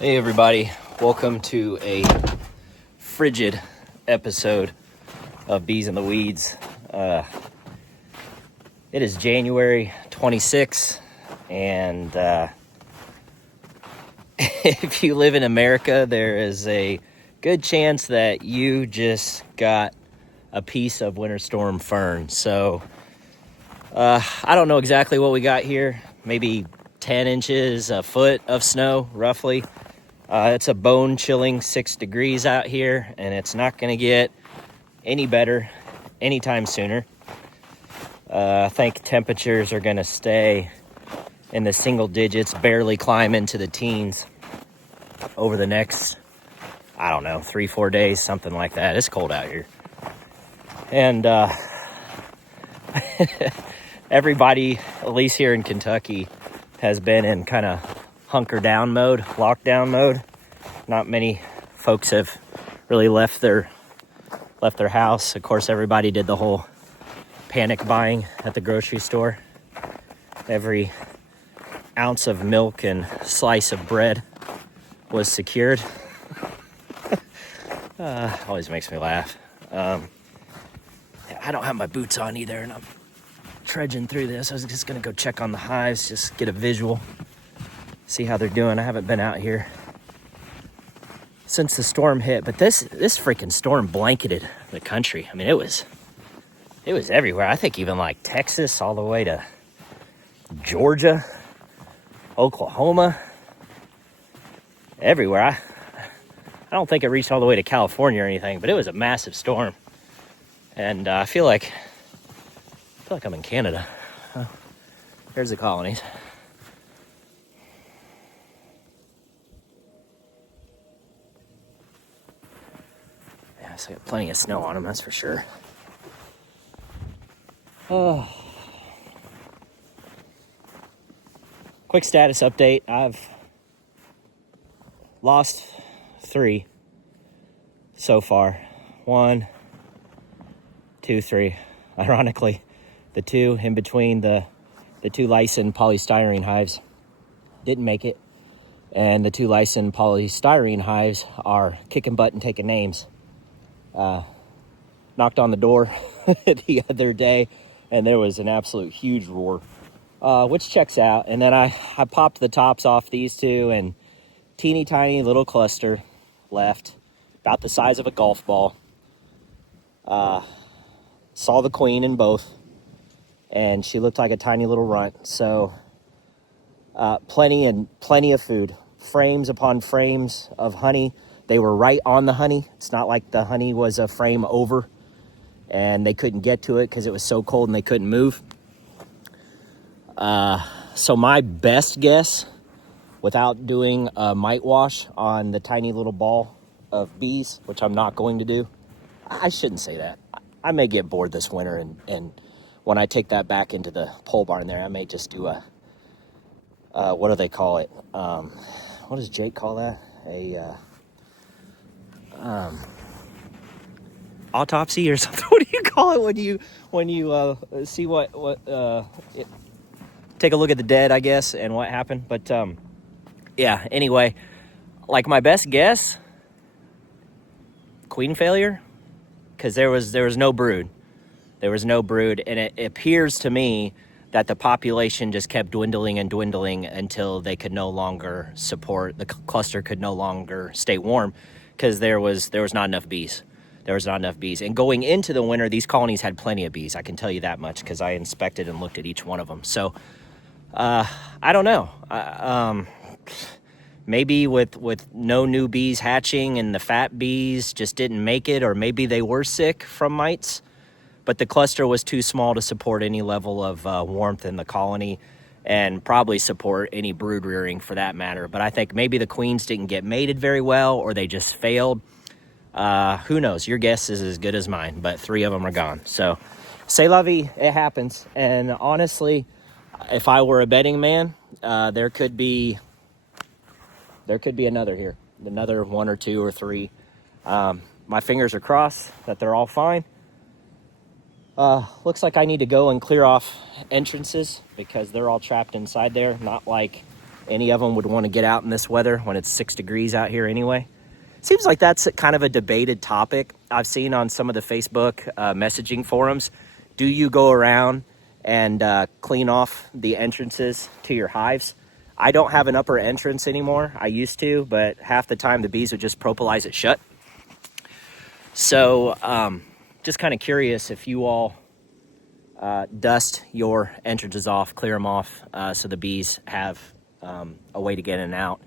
Hey everybody, welcome to a frigid episode of Bees in the Weeds. It is January 26th, and if you live in America, there is a good chance that you just got a piece of winter storm fern. So I don't know exactly what we got here, maybe 10 inches, a foot of snow, roughly. It's a bone-chilling 6 degrees out here, and it's not going to get any better anytime sooner. I think temperatures are going to stay in the single digits, barely climb into the teens over the next, 3-4 days, something like that. It's cold out here. And everybody, at least here in Kentucky, has been in kind of hunker down mode, lockdown mode. Not many folks have really left their house. Of course, everybody did the whole panic buying at the grocery store. Every ounce of milk and slice of bread was secured. Always makes me laugh. I don't have my boots on either, and I'm trudging through this. I was just gonna go check on the hives, just get a visual, see how they're doing. I haven't been out here since the storm hit, but this freaking storm blanketed the country. I mean, it was everywhere. I think even like Texas all the way to Georgia, Oklahoma, everywhere. I don't think it reached all the way to California or anything, but it was a massive storm. And I feel like I'm in Canada. There's the colonies. So I got plenty of snow on them, that's for sure. Quick status update. I've lost 3 so far. 1, 2, 3. Ironically, the 2 in between the 2 licensed polystyrene hives didn't make it. And the 2 licensed polystyrene hives are kicking butt and taking names. Knocked on the door the other day, and there was an absolute huge roar, which checks out. And then I popped the tops off these 2, and teeny tiny little cluster left, about the size of a golf ball. Saw the queen in both, and she looked like a tiny little runt. So plenty of food, frames upon frames of honey. They were right on the honey. It's not like the honey was a frame over and they couldn't get to it because it was so cold and they couldn't move. So my best guess, without doing a mite wash on the tiny little ball of bees, which I'm not going to do. I shouldn't say that. I may get bored this winter, and when I take that back into the pole barn there, I may just do a, what do they call it? What does Jake call that? Autopsy or something. What do you call it when you see what take a look at the dead, I guess, and what happened. But yeah, anyway, like my best guess, queen failure, because there was no brood. There was no brood, and it appears to me that the population just kept dwindling and dwindling until they could no longer support, the cluster could no longer stay warm, because there was not enough bees. There was not enough bees. And going into the winter, these colonies had plenty of bees. I can tell you that much because I inspected and looked at each one of them. So I don't know. Maybe with no new bees hatching and the fat bees just didn't make it, or maybe they were sick from mites, but the cluster was too small to support any level of warmth in the colony, and probably support any brood rearing for that matter. But I think maybe the queens didn't get mated very well, or they just failed. Who knows? Your guess is as good as mine, but 3 of them are gone. So, c'est la vie, it happens. And honestly, if I were a betting man, there could be another here, another 1 or 2 or 3. My fingers are crossed that they're all fine. Looks like I need to go and clear off entrances because they're all trapped inside there. Not like any of them would want to get out in this weather when it's 6 degrees out here anyway. Seems like that's kind of a debated topic I've seen on some of the Facebook messaging forums. Do you go around and clean off the entrances to your hives? I don't have an upper entrance anymore. I used to, but half the time the bees would just propolize it shut. So just kind of curious if you all dust your entrances off, clear them off so the bees have a way to get in and out.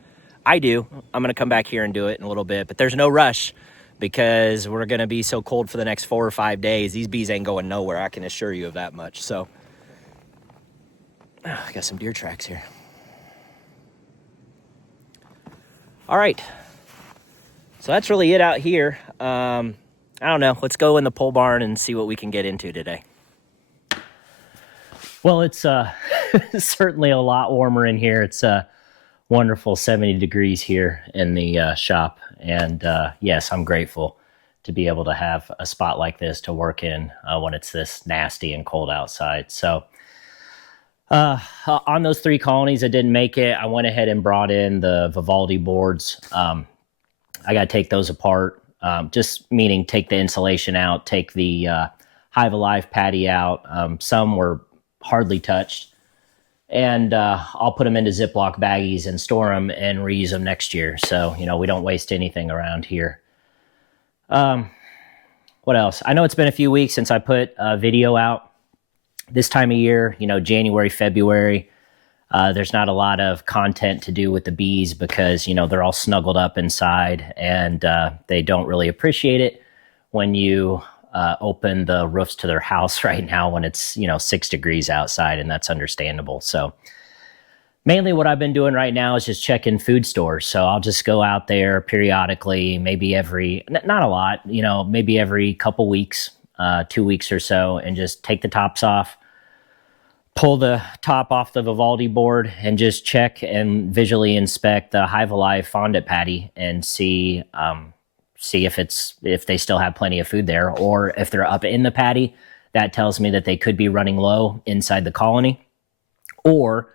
I do. I'm going to come back here and do it in a little bit, but there's no rush because we're going to be so cold for the next 4 or 5 days. These bees ain't going nowhere. I can assure you of that much. So I got some deer tracks here. All right. So that's really it out here. I don't know. Let's go in the pole barn and see what we can get into today. Well, it's certainly a lot warmer in here. It's wonderful 70 degrees here in the shop. And yes, I'm grateful to be able to have a spot like this to work in when it's this nasty and cold outside. So on those 3 colonies that didn't make it, I went ahead and brought in the Vivaldi boards. I got to take those apart, just meaning take the insulation out, take the Hive Alive patty out. Some were hardly touched. And I'll put them into Ziploc baggies and store them and reuse them next year. So, we don't waste anything around here. What else? I know it's been a few weeks since I put a video out. This time of year, January, February, there's not a lot of content to do with the bees because, they're all snuggled up inside and they don't really appreciate it when you open the roofs to their house right now when it's 6 degrees outside, and that's understandable. So mainly what I've been doing right now is just checking food stores. So I'll just go out there periodically, maybe not a lot, maybe every couple weeks, 2 weeks or so, and just take the tops off, pull the top off the Vivaldi board, and just check and visually inspect the Hive Alive fondant patty and see if they still have plenty of food there, or if they're up in the patty, that tells me that they could be running low inside the colony, or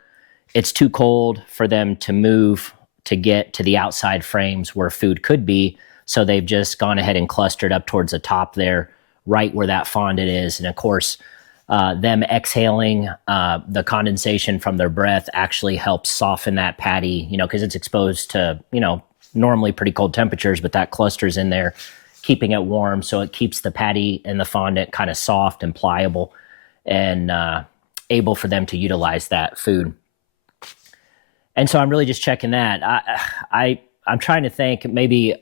it's too cold for them to move to get to the outside frames where food could be. So they've just gone ahead and clustered up towards the top there, right where that fondant is. And of course, them exhaling the condensation from their breath actually helps soften that patty, because it's exposed to, normally pretty cold temperatures, but that cluster's in there, keeping it warm. So it keeps the patty and the fondant kind of soft and pliable and able for them to utilize that food. And so I'm really just checking that. I'm trying to think, maybe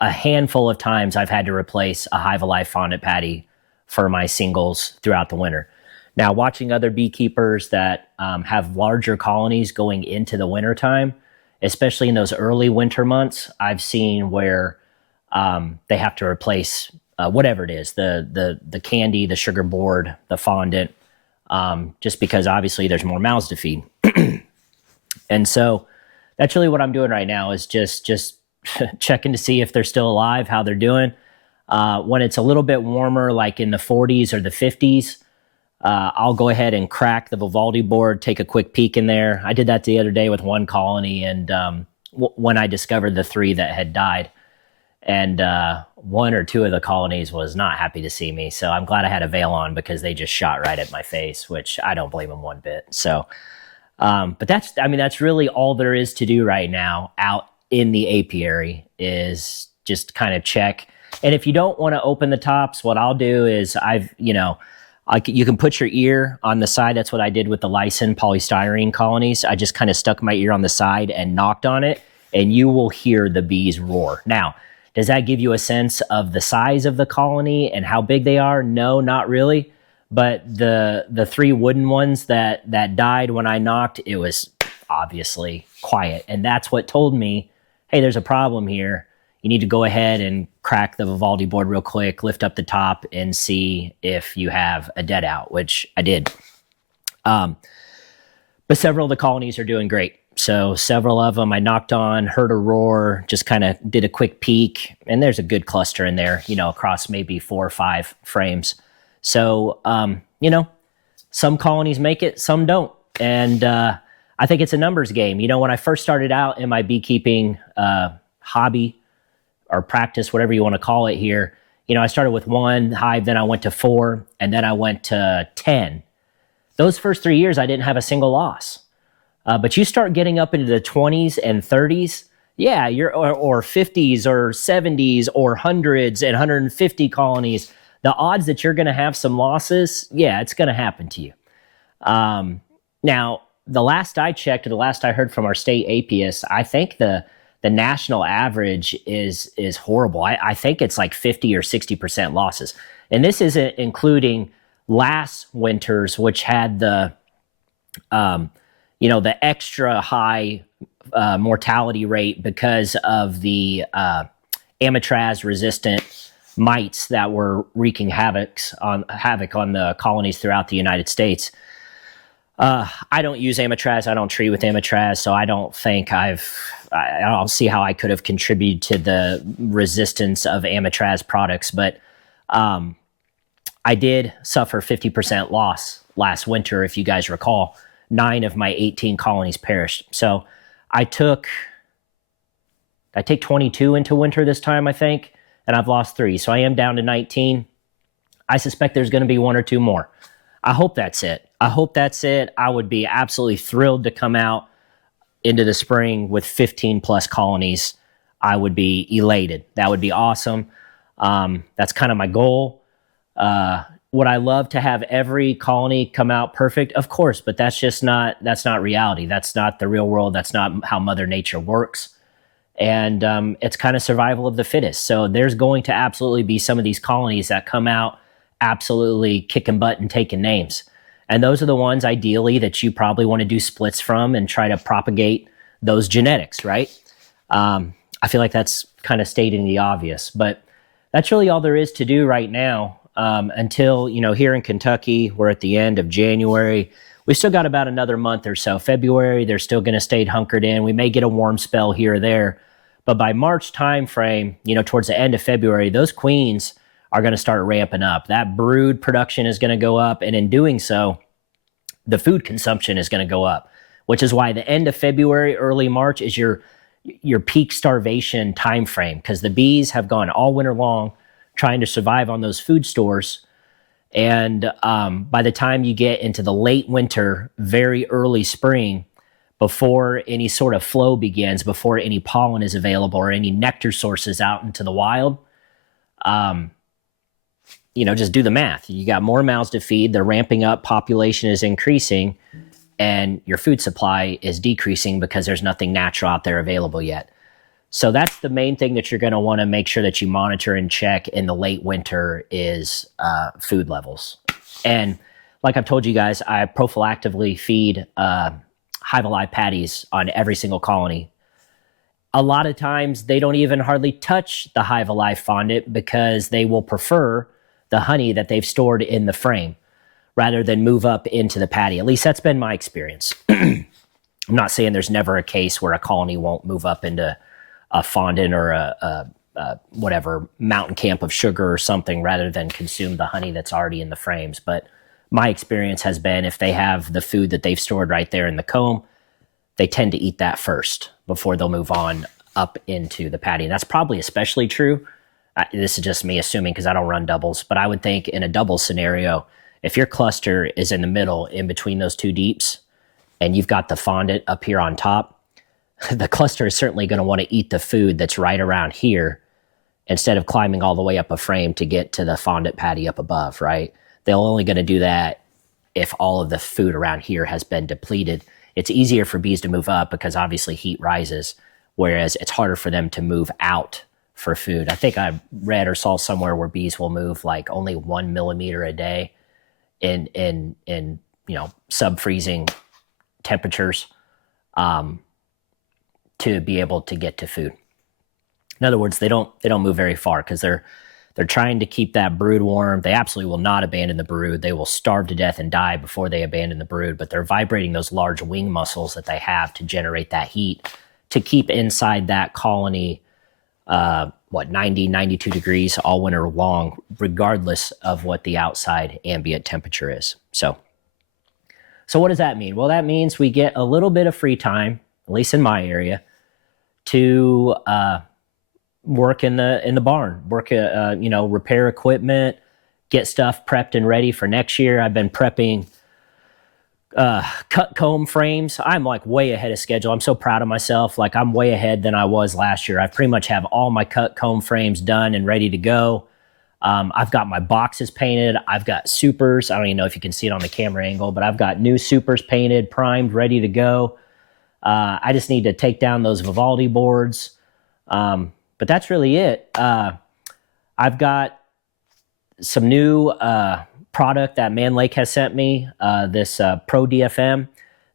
a handful of times I've had to replace a Hive Alive fondant patty for my singles throughout the winter. Now, watching other beekeepers that have larger colonies going into the wintertime, especially in those early winter months, I've seen where they have to replace whatever it is, the candy, the sugar board, the fondant, just because obviously there's more mouths to feed. And so that's really what I'm doing right now, is just checking to see if they're still alive, how they're doing. When it's a little bit warmer, like in the 40s or the 50s, I'll go ahead and crack the Vivaldi board, take a quick peek in there. I did that the other day with one colony, and when I discovered the 3 that had died, and 1 or 2 of the colonies was not happy to see me. So I'm glad I had a veil on, because they just shot right at my face, which I don't blame them one bit. So, but that's really all there is to do right now out in the apiary, is just kind of check. And if you don't want to open the tops, what I'll do is you can put your ear on the side. That's what I did with the Lysin polystyrene colonies. I just kind of stuck my ear on the side and knocked on it, and you will hear the bees roar. Now, does that give you a sense of the size of the colony and how big they are? No, not really. But the 3 wooden ones that died when I knocked, it was obviously quiet. And that's what told me, hey, there's a problem here. You need to go ahead and crack the Vivaldi board real quick, lift up the top, and see if you have a dead out, which I did. But several of the colonies are doing great. So several of them I knocked on, heard a roar, just kind of did a quick peek, and there's a good cluster in there, across maybe 4 or 5 frames. So, some colonies make it, some don't. And I I think it's a numbers game. You know, when I first started out in my beekeeping hobby or practice, whatever you want to call it here, you know, I started with 1 hive, then I went to 4, and then I went to 10. Those first 3 years, I didn't have a single loss. But you start getting up into the 20s and 30s, yeah, or 50s or 70s or hundreds and 150 colonies. The odds that you're going to have some losses, yeah, it's going to happen to you. Now, the last I checked, or the last I heard from our state apiist, I think the national average is horrible. I think it's like 50 or 60% losses, and this isn't including last winters, which had the the extra high mortality rate because of the amitraz resistant mites that were wreaking havoc on the colonies throughout the United States. I don't use amitraz. I don't treat with amitraz, so I don't think I don't see how I could have contributed to the resistance of amitraz products, but I did suffer 50% loss last winter, if you guys recall. 9 of my 18 colonies perished. So I take 22 into winter this time, I think, and I've lost 3. So I am down to 19. I suspect there's going to be 1 or 2 more. I hope that's it. I would be absolutely thrilled to come out into the spring with 15 plus colonies. I would be elated. That would be awesome. That's kind of my goal. Would I love to have every colony come out perfect? Of course, but that's not reality. That's not the real world. That's not how Mother Nature works. And it's kind of survival of the fittest. So there's going to absolutely be some of these colonies that come out absolutely kicking butt and taking names. And those are the ones ideally that you probably want to do splits from and try to propagate those genetics, right? I feel like that's kind of stating the obvious, but that's really all there is to do right now. Until, here in Kentucky, we're at the end of January. We still got about another month or so. February, they're still going to stay hunkered in. We may get a warm spell here or there. But by March timeframe, towards the end of February, those queens are going to start ramping up. That brood production is going to go up. And in doing so, the food consumption is going to go up, which is why the end of February, early March is your peak starvation timeframe, because the bees have gone all winter long trying to survive on those food stores. And by the time you get into the late winter, very early spring, before any sort of flow begins, before any pollen is available or any nectar sources out into the wild, just do the math. You got more mouths to feed, they're ramping up, population is increasing, and your food supply is decreasing because there's nothing natural out there available yet. So that's the main thing that you're going to want to make sure that you monitor and check in the late winter is food levels. And like I've told you guys, I prophylactically feed Hive Alive patties on every single colony. A lot of times they don't even hardly touch the Hive Alive fondant because they will prefer the honey that they've stored in the frame rather than move up into the patty. At least that's been my experience. I'm not saying there's never a case where a colony won't move up into a fondant or a whatever mountain camp of sugar or something rather than consume the honey that's already in the frames. But my experience has been if they have the food that they've stored right there in the comb, they tend to eat that first before they'll move on up into the patty. And that's probably especially true. This is just me assuming because I don't run doubles, but I would think in a double scenario, if your cluster is in the middle in between those 2 deeps and you've got the fondant up here on top, the cluster is certainly going to want to eat the food that's right around here instead of climbing all the way up a frame to get to the fondant patty up above, right? They're only going to do that if all of the food around here has been depleted. It's easier for bees to move up because obviously heat rises, whereas it's harder for them to move out for food. I think I read or saw somewhere where bees will move like only 1 millimeter a day in sub-freezing temperatures. To be able to get to food. In other words, they don't move very far because they're trying to keep that brood warm. They absolutely will not abandon the brood. They will starve to death and die before they abandon the brood, but they're vibrating those large wing muscles that they have to generate that heat to keep inside that colony 90, 92 degrees all winter long, regardless of what the outside ambient temperature is. So So what does that mean? Well, that means we get a little bit of free time, at least in my area, to work in the barn, repair equipment, get stuff prepped and ready for next year. I've been prepping cut comb frames. I'm like way ahead of schedule. I'm so proud of myself. Like I'm way ahead than I was last year. I pretty much have all my cut comb frames done and ready to go. I've got my boxes painted. I've got supers. I don't even know if you can see it on the camera angle, but I've got new supers painted, primed, ready to go. I just need to take down those Vivaldi boards. But that's really it. I've got some new product that Man Lake has sent me, this Pro DFM.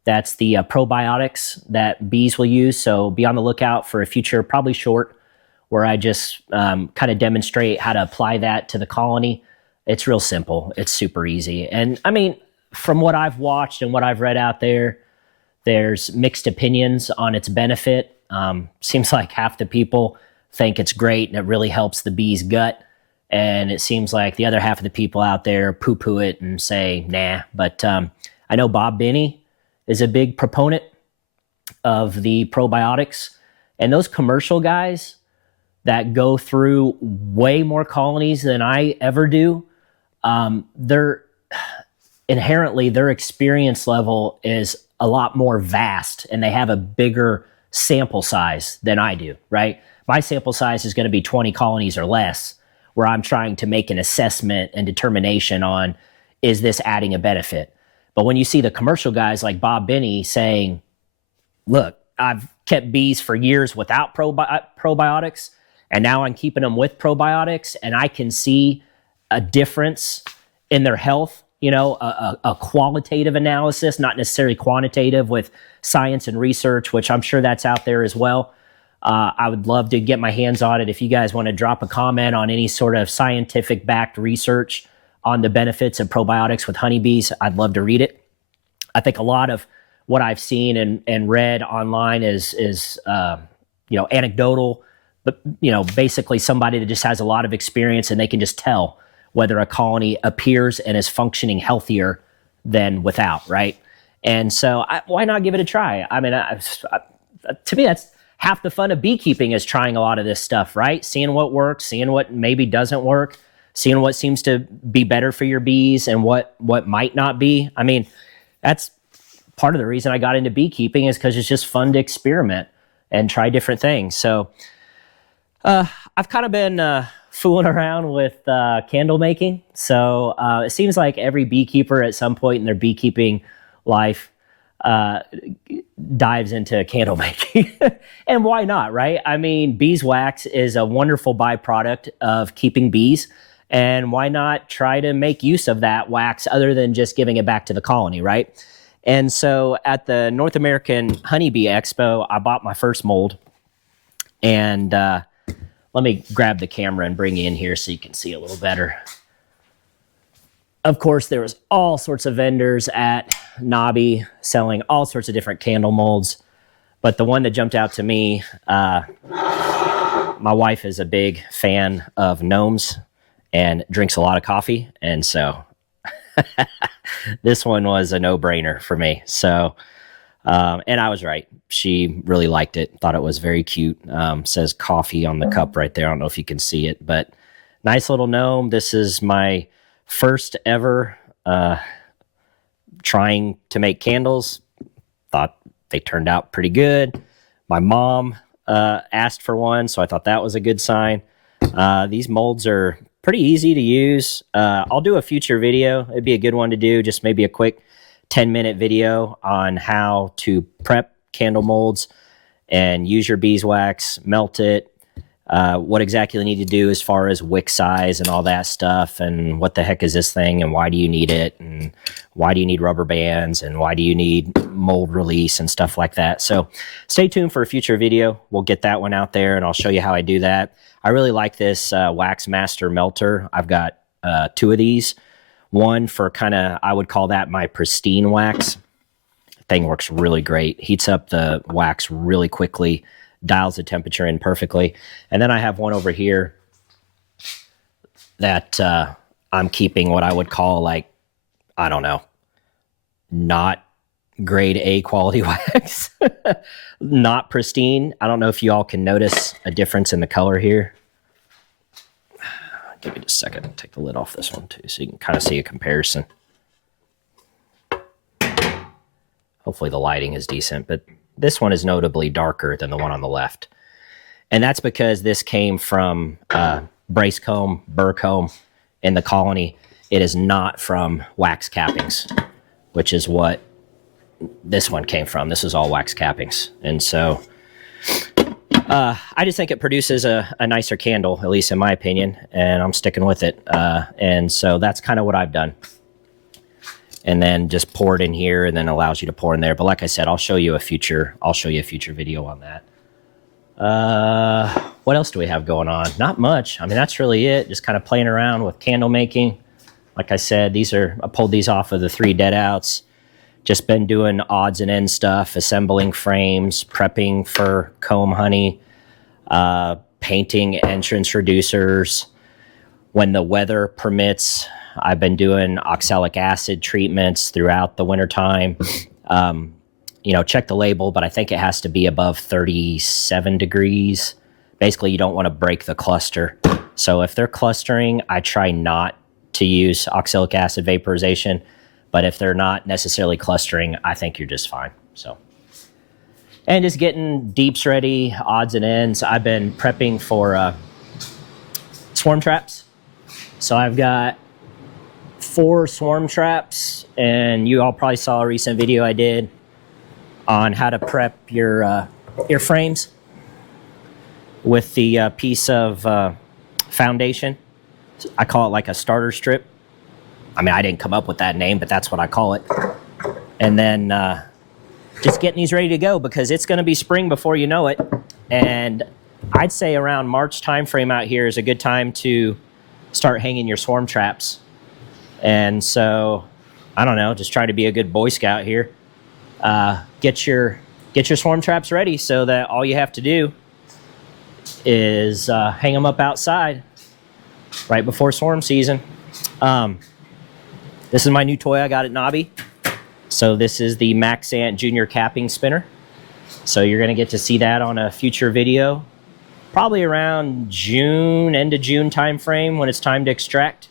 That's the probiotics that bees will use. So be on the lookout for a future, probably short, where I just kind of demonstrate how to apply that to the colony. It's real simple. It's super easy. And I mean, from what I've watched and what I've read out there, there's mixed opinions on its benefit. Seems like half the people think it's great and it really helps the bee's gut. And it seems like the other half of the people out there poo-poo it and say, nah. But I know Bob Binney is a big proponent of the probiotics. And those commercial guys that go through way more colonies than I ever do, they're inherently, their experience level is a lot more vast and they have a bigger sample size than I do, right? My sample size is going to be 20 colonies or less, where I'm trying to make an assessment and determination on, is this adding a benefit? But when you see the commercial guys like Bob Binney saying, look, I've kept bees for years without probiotics, and now I'm keeping them with probiotics, and I can see a difference in their health, a qualitative analysis, not necessarily quantitative with science and research, which I'm sure that's out there as well. I would love to get my hands on it. If you guys want to drop a comment on any sort of scientific backed research on the benefits of probiotics with honeybees, I'd love to read it. I think a lot of what I've seen and read online is anecdotal, but basically somebody that just has a lot of experience and they can just tell whether a colony appears and is functioning healthier than without, right? And so why not give it a try? I mean, to me, that's half the fun of beekeeping, is trying a lot of this stuff, right? Seeing what works, seeing what maybe doesn't work, seeing what seems to be better for your bees and what might not be. I mean, that's part of the reason I got into beekeeping, is because it's just fun to experiment and try different things. So I've kind of been fooling around with candle making. So it seems like every beekeeper at some point in their beekeeping life dives into candle making. And why not, right? I mean, beeswax is a wonderful byproduct of keeping bees. And why not try to make use of that wax other than just giving it back to the colony, right? And so at the North American Honeybee Expo, I bought my first mold. And let me grab the camera and bring you in here so you can see a little better. Of course, there was all sorts of vendors at Nobby selling all sorts of different candle molds. But the one that jumped out to me, my wife is a big fan of gnomes and drinks a lot of coffee. And so this one was a no-brainer for me. So, and I was right. She really liked it, thought it was very cute. Says coffee on the cup right there. I don't know if you can see it, but nice little gnome. This is my first ever trying to make candles. Thought they turned out pretty good. My mom asked for one, so I thought that was a good sign. These molds are pretty easy to use. I'll do a future video. It'd be a good one to do, just maybe a quick 10-minute video on how to prep candle molds and use your beeswax, melt it, what exactly you need to do as far as wick size and all that stuff, and what the heck is this thing and why do you need it, and why do you need rubber bands, and why do you need mold release and stuff like that. So stay tuned for a future video. We'll get that one out there and I'll show you how I do that. I really like this Wax Master melter. I've got 2 of these. One for kind of, I would call that my pristine wax. Thing works really great. Heats up the wax really quickly, dials the temperature in perfectly. And then I have one over here that I'm keeping what I would call, like, I don't know, not grade A quality wax. Not pristine. I don't know if you all can notice a difference in the color here. Give me just a second. Take the lid off this one too, so you can kind of see a comparison. Hopefully the lighting is decent, but this one is notably darker than the one on the left. And that's because this came from brace comb, burr comb in the colony. It is not from wax cappings, which is what this one came from. This is all wax cappings. And so I just think it produces a nicer candle, at least in my opinion, and I'm sticking with it. And so that's kind of what I've done. And then just pour it in here, and then allows you to pour in there. But like I said, I'll show you a future video on that. What else do we have going on? Not much. I mean, that's really it. Just kind of playing around with candle making. Like I said, I pulled these off of the 3 dead outs. Just been doing odds and ends stuff, assembling frames, prepping for comb honey, painting entrance reducers. When the weather permits, I've been doing oxalic acid treatments throughout the wintertime. Check the label, but I think it has to be above 37 degrees. Basically, you don't want to break the cluster. So if they're clustering, I try not to use oxalic acid vaporization. But if they're not necessarily clustering, I think you're just fine. So, and just getting deeps ready, odds and ends. I've been prepping for swarm traps. So I've got 4 swarm traps, and you all probably saw a recent video I did on how to prep your frames with the piece of foundation. I call it like a starter strip. I mean, I didn't come up with that name, but that's what I call it. And then just getting these ready to go, because it's going to be spring before you know it. And I'd say around March timeframe out here is a good time to start hanging your swarm traps. And so, I don't know, just try to be a good Boy Scout here. Get your swarm traps ready so that all you have to do is hang them up outside right before swarm season. This is my new toy I got at Nobby. So this is the Maxant Junior Capping Spinner. So you're going to get to see that on a future video, probably around June, end of June time frame when it's time to extract.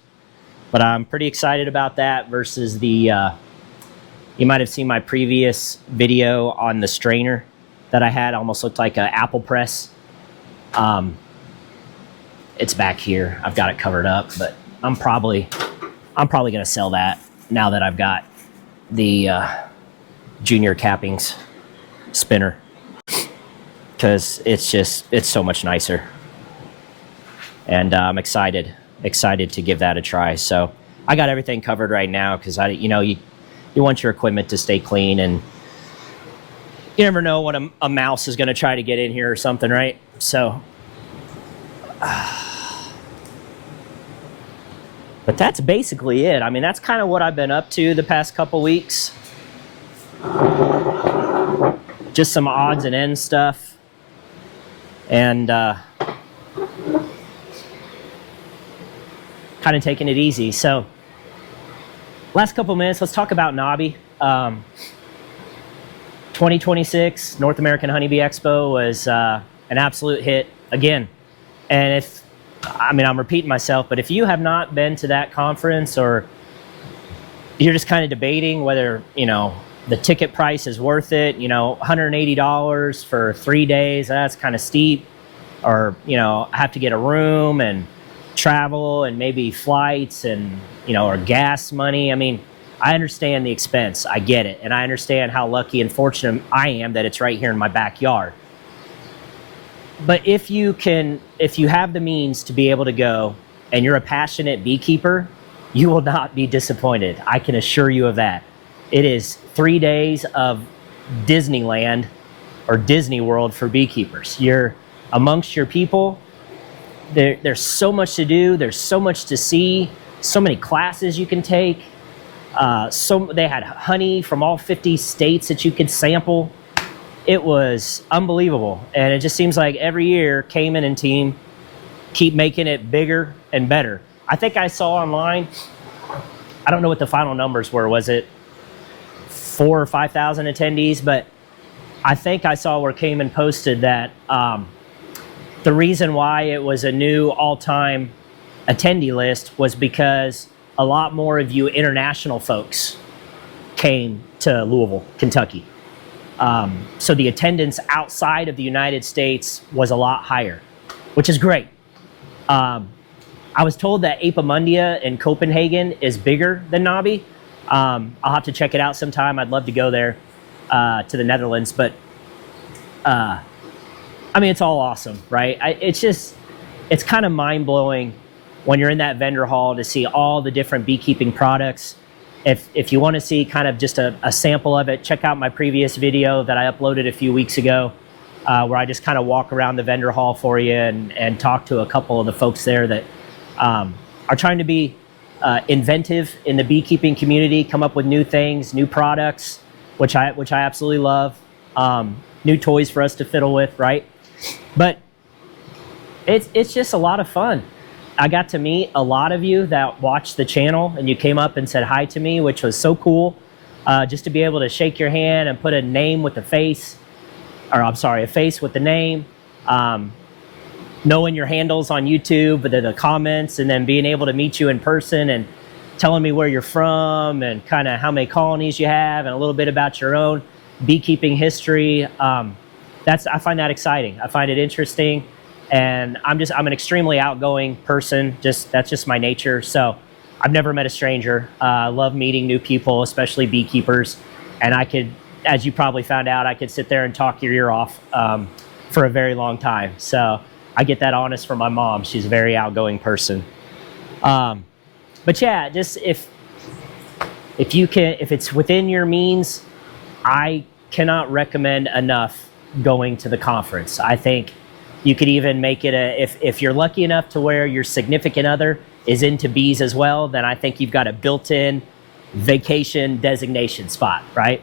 But I'm pretty excited about that versus the, you might have seen my previous video on the strainer that I had. Almost looked like an apple press. It's back here. I've got it covered up, but I'm probably going to sell that now that I've got the junior cappings spinner, because it's so much nicer. And I'm excited to give that a try. So I got everything covered right now, because you want your equipment to stay clean, and you never know when a mouse is going to try to get in here or something, right? So but that's basically it. I mean, that's kind of what I've been up to the past couple weeks. Just some odds and ends stuff. And kind of taking it easy. So last couple minutes, let's talk about Nobby. 2026 North American Honeybee Expo was an absolute hit again. And I'm repeating myself, but if you have not been to that conference, or you're just kind of debating whether, the ticket price is worth it, $180 for 3 days, that's kind of steep, or, have to get a room and travel and maybe flights and, or gas money. I mean, I understand the expense. I get it. And I understand how lucky and fortunate I am that it's right here in my backyard. But if you have the means to be able to go, and you're a passionate beekeeper, you will not be disappointed. I can assure you of that. It is 3 days of Disneyland or Disney World for beekeepers. You're amongst your people. There's so much to do. There's so much to see. So many classes you can take. They had honey from all 50 states that you could sample. It was unbelievable. And it just seems like every year, Cayman and team keep making it bigger and better. I think I saw online, I don't know what the final numbers were. Was it 4,000 or 5,000 attendees, but I think I saw where Cayman posted that the reason why it was a new all-time attendee list was because a lot more of you international folks came to Louisville, Kentucky. So the attendance outside of the United States was a lot higher, which is great. I was told that Apimundia in Copenhagen is bigger than Nabi. I'll have to check it out sometime. I'd love to go there to the Netherlands, but I mean, it's all awesome, right? It's kind of mind-blowing when you're in that vendor hall to see all the different beekeeping products. If you want to see kind of just a sample of it, check out my previous video that I uploaded a few weeks ago, where I just kind of walk around the vendor hall for you and talk to a couple of the folks there that are trying to be inventive in the beekeeping community, come up with new things, new products, which I absolutely love. New toys for us to fiddle with, right? But it's just a lot of fun. I got to meet a lot of you that watched the channel, and you came up and said hi to me, which was so cool. Just to be able to shake your hand and put a name with a face, or I'm sorry, a face with the name. Knowing your handles on YouTube, but the comments, and then being able to meet you in person and telling me where you're from and kind of how many colonies you have and a little bit about your own beekeeping history. I find that exciting. I find it interesting, and I'm an extremely outgoing person. That's just my nature. So I've never met a stranger. I love meeting new people, especially beekeepers. And I could, as you probably found out, I could sit there and talk your ear off for a very long time. So I get that honest from my mom. She's a very outgoing person. But yeah, just if it's within your means, I cannot recommend enough going to the conference. I think you could even make it if you're lucky enough to where your significant other is into bees as well, then I think you've got a built-in vacation designation spot, right?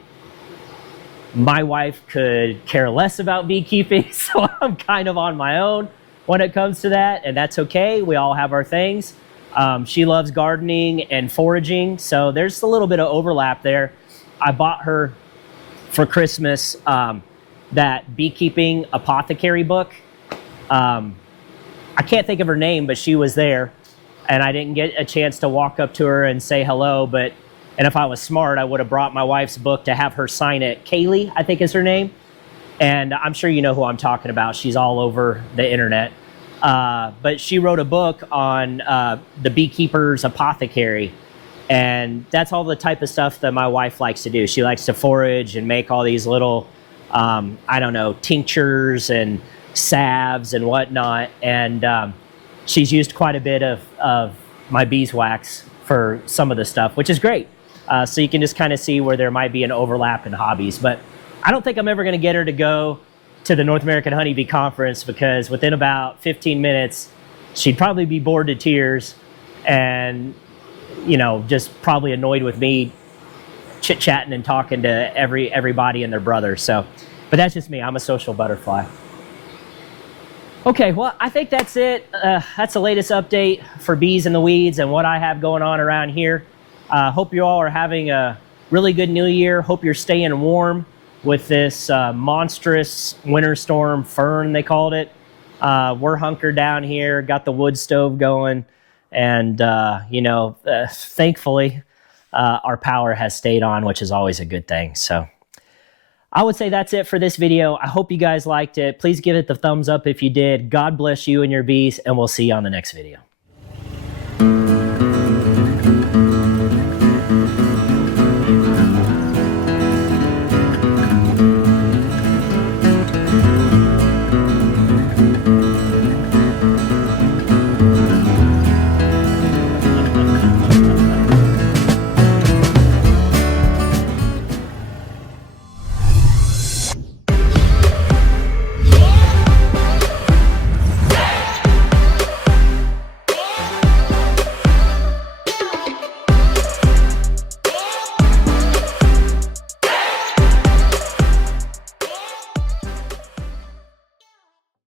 My wife could care less about beekeeping, so I'm kind of on my own when it comes to that, and that's okay. We all have our things. She loves gardening and foraging, so there's a little bit of overlap there. I bought her for Christmas that Beekeeping apothecary book. I can't think of her name, but she was there, and I didn't get a chance to walk up to her and say hello, and if I was smart, I would have brought my wife's book to have her sign it. Kaylee, I think is her name. And I'm sure you know who I'm talking about. She's all over the internet. But she wrote a book on the beekeeper's apothecary. And that's all the type of stuff that my wife likes to do. She likes to forage and make all these little, I don't know, tinctures and salves and whatnot. And she's used quite a bit of my beeswax for some of the stuff, which is great. So you can just kind of see where there might be an overlap in hobbies. But I don't think I'm ever going to get her to go to the North American Honeybee Conference, because within about 15 minutes, she'd probably be bored to tears and, you know, just probably annoyed with me chit-chatting and talking to everybody and their brother. So, but that's just me. I'm a social butterfly. Okay, well, I think that's it. That's the latest update for Bees in the Weeds and what I have going on around here. Hope you all are having a really good new year. Hope you're staying warm with this monstrous winter storm fern, they called it. We're hunkered down here, got the wood stove going, and thankfully our power has stayed on, which is always a good thing. So I would say that's it for this video. I hope you guys liked it. Please give it the thumbs up if you did. God bless you and your bees, and we'll see you on the next video.